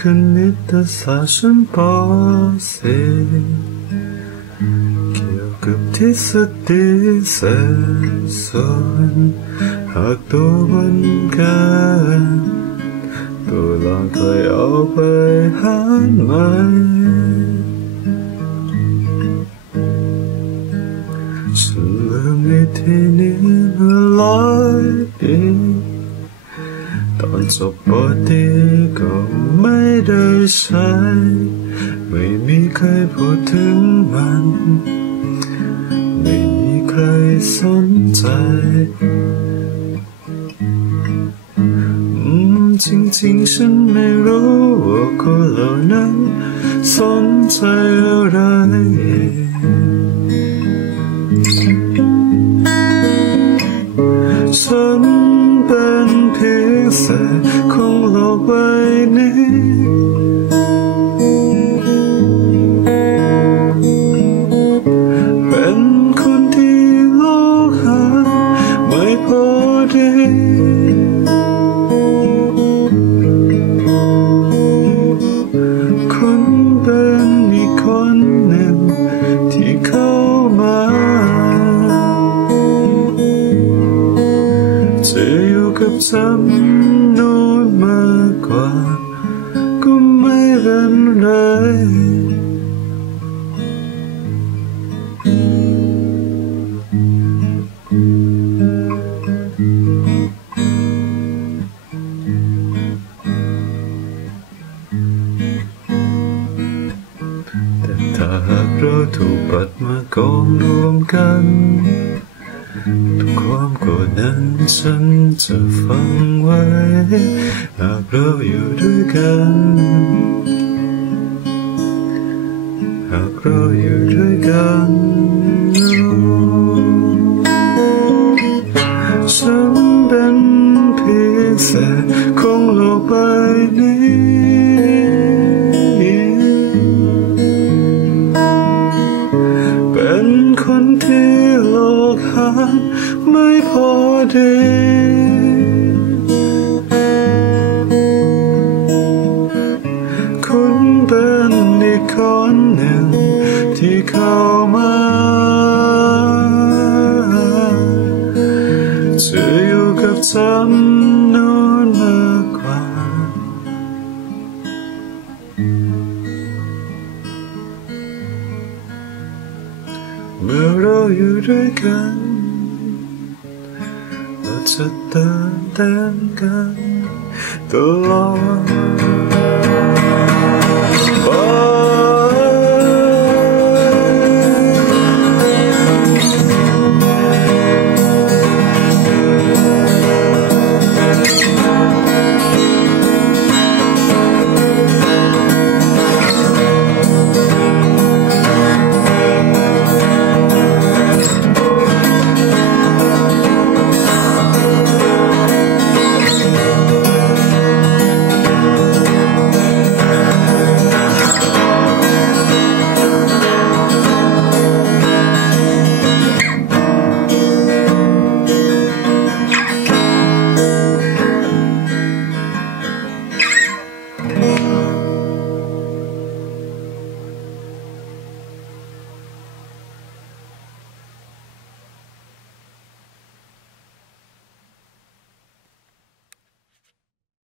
så kunde särskilt på sig เกี่ยวกับทฤษฎีแสนสนหากตัววันกันตัวลองเคยเอาไปหาไหมฉันลืมในที่นี้มื่อหลายปีตอนจบปอตี ไม่ได้ใช้ไม่มีใครพูดถึงมัน ไม่มีใครสนใจอืมจริงๆฉันไม่รู้ว่าคนเหล่านั้นสนใจอะไรฉันเป็นเพียงแสงของโลกใบนี้ อยู่กับจำนวนมากกว่า ก็ไม่เป็นไรแต่ถ้าหากเราถูกปัดมากองรวมกัน ความโกรธนั้นฉันจะฟังไว้ หากเราอยู่ด้วยกัน หากเราอยู่ด้วยกัน ไม่พอดีคุณเป็นอีกคนหนึ่งที่เข้ามาจะอยู่กับจำนวนมากกว่า เมื่อเราอยู่ด้วยกัน to dun dun gun the law. Oh.